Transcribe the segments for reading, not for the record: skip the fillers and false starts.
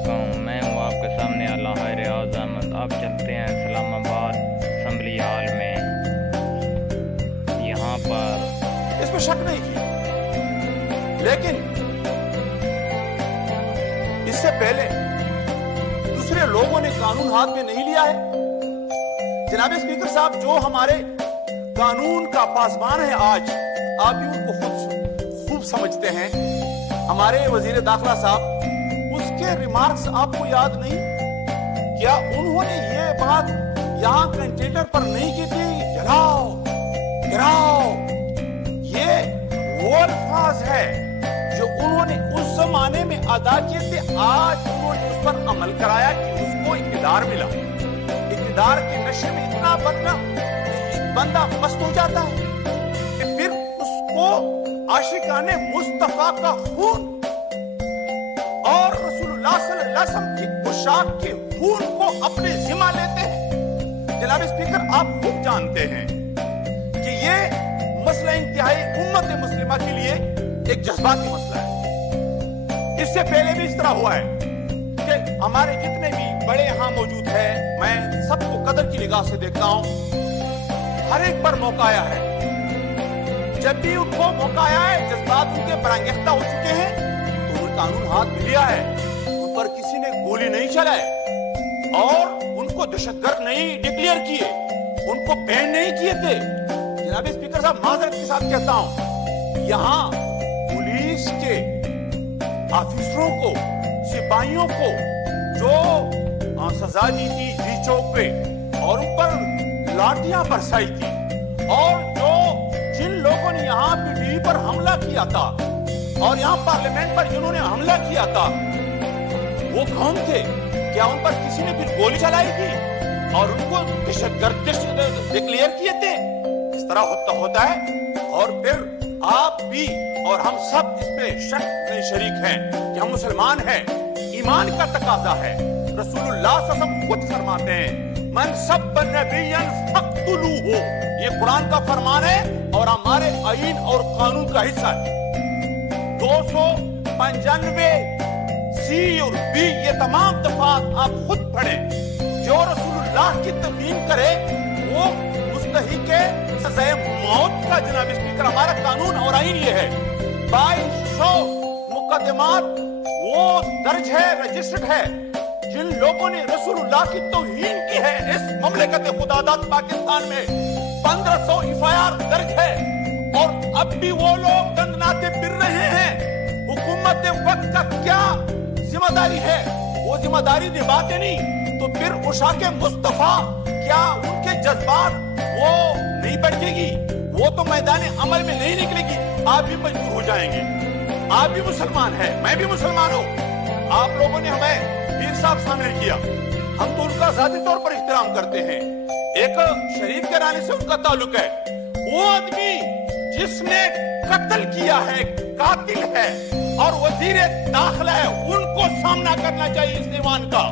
अलैकुम, मैं हूँ आपके सामने अल्लाह रियाज अहमद। आप चलते हैं इस्लामाबाद असम्बली हाल में। यहाँ पर इसमें शक नहीं की, लेकिन इससे पहले दूसरे लोगों ने कानून हाथ में नहीं लिया है। जनाब स्पीकर साहब, जो हमारे कानून का पासबान है आज, आप भी उनको खूब समझते हैं। हमारे वजीर दाखिला साहब, उसके रिमार्क्स आपको याद नहीं? क्या उन्होंने ये बात यहां कंटेनर पर नहीं की थी, जलाओ गिराओ? ये वो अल्फाज है जो उन्होंने उस जमाने में अदा किए थे। आज उन्होंने उस पर अमल कराया कि उसको इक़्तिदार मिला। इक़्तिदार के नशे में इतना बंदा मस्त हो जाता है कि फिर उसको आशिकाने मुस्तफा का खून और रसूलुल्लाह सल्लल्लाहु अलैहि वसल्लम की पोशाक के खून को अपने जिम्मा लेते हैं। जनाब स्पीकर, आप खूब जानते हैं कि ये मसला इंतहाई उम्मत मुस्लिमा के लिए एक जज्बाती मसला है। इससे पहले भी इस तरह हुआ है कि हमारे जितने भी बड़े यहां मौजूद हैं, मैं सबको कदर की निगाह से देखता हूं। हर एक पर मौका आया है। जब भी उनको मौका आया है, जज्बात उनके बरंगेख्ता हो चुके हैं, तो उन कानून हाथ में लिया है। उन पर किसी ने गोली नहीं चलाई और उनको दहशतगर्द नहीं डिक्लेयर किए, उनको बैन नहीं किए थे। जनाब स्पीकर साहब, माजरत के साथ कहता हूं, यहां पुलिस के ऑफिसरों को, सिपाहियों को जो सजा दी थी जी चौक पे और उन पर लाठियां बरसाई थी, और जो जिन लोगों ने यहाँ पीटीवी पर हमला किया था और यहाँ पार्लियामेंट पर जिन्होंने हमला किया था, वो कौन थे? क्या उन पर किसी ने फिर गोली चलाई थी और उनको दहशतगर्द डिक्लेयर किए थे? इस तरह होता है। और फिर आप भी और हम सब इस पे शक में शरीक हैं कि हम मुसलमान हैं। ईमान का तकाजा है। रसूलुल्लाह सल्लल्लाहु अलैहि वसल्लम खुद फरमाते हैं, मन सब्ब नबिय्यन फक्तुलूहु। ये कुरान का फरमान है और हमारे आईन और कानून का हिस्सा है। 295 सी और बी, ये तमाम दफात आप खुद पढ़ें। जो रसूलुल्लाह की तकलीम करे वो मुस्तहिक सज़ाए मौत का। जनाब स्पीकर, हमारा कानून और आईन ये है। 2200 मुकदमात वो दर्ज है, रजिस्टर्ड है, जिन लोगों ने रसूलुल्लाह की तौहीन की है। इस ममलिकत खुदादाद पाकिस्तान में 1500 एफआईआर दर्ज है और अब भी वो लोग दंदनाते फिर रहे हैं। हुकूमत वक्त का क्या जिम्मेदारी है? वो जिम्मेदारी निभाते नहीं तो फिर उशाके मुस्तफा, क्या उनके जज्बात वो नहीं बढ़ेगी? वो तो मैदान अमल में नहीं निकलेगी। आप भी मजबूर हो जाएंगे। आप भी मुसलमान हैं, मैं भी मुसलमान हूं। आप लोगों ने हमें पीर साहब शामिल किया, हम तो उनका जाती तौर पर एहतराम करते हैं। एक शरीफ के रानी से उनका ताल्लुक है। वो आदमी जिसने कत्ल किया है, कातिल है और वजीर दाखिला है, उनको सामना करना चाहिए इस ईवान का।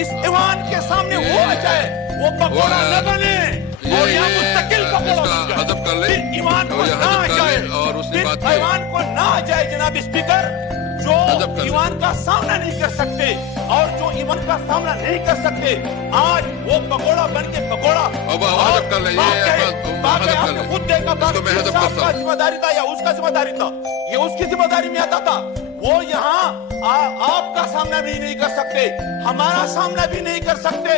इस ईवान के सामने वो आ जाए, वो पकौड़ा न बने और यहाँ मुस्तकिल पकौड़ा बन जाए। फिर ईवान को ना आ जाए, फिर ईवान को ना आ जाए। जनाब स्पीकर, जो ईमान का सामना नहीं कर सकते और जो ईमान का सामना नहीं कर सकते, आज वो पकोड़ा बन के पकोड़ा खुद देखा का जिम्मेदारी था या उसका जिम्मेदारी था, ये उसकी जिम्मेदारी में आता था। वो यहाँ आपका सामना भी नहीं कर सकते, हमारा सामना भी नहीं कर सकते।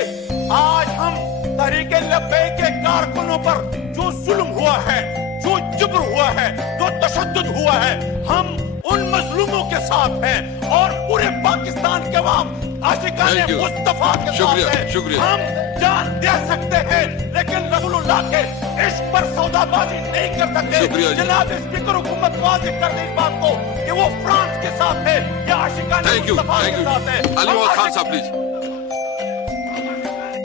आज हम तहरीके लब्बैक के कारकुनों पर जो जुल्म हुआ है, जो जुब्र हुआ है, जो तशद्दुद हुआ है, हम उन मजलूमों के साथ हैं और पूरे पाकिस्तान के अवाम आशिकाने मुस्तफा के साथ हैं। हम जान दे सकते हैं लेकिन रसूलुल्लाह के इश्क पर सौदाबाजी नहीं कर सकते। जनाब स्पीकर, हुकूमत वाज़ेह कर दे इस बात को कि वो फ्रांस के साथ है या आशिकाने मुस्तफा के साथ है। अली खान साहब प्लीज।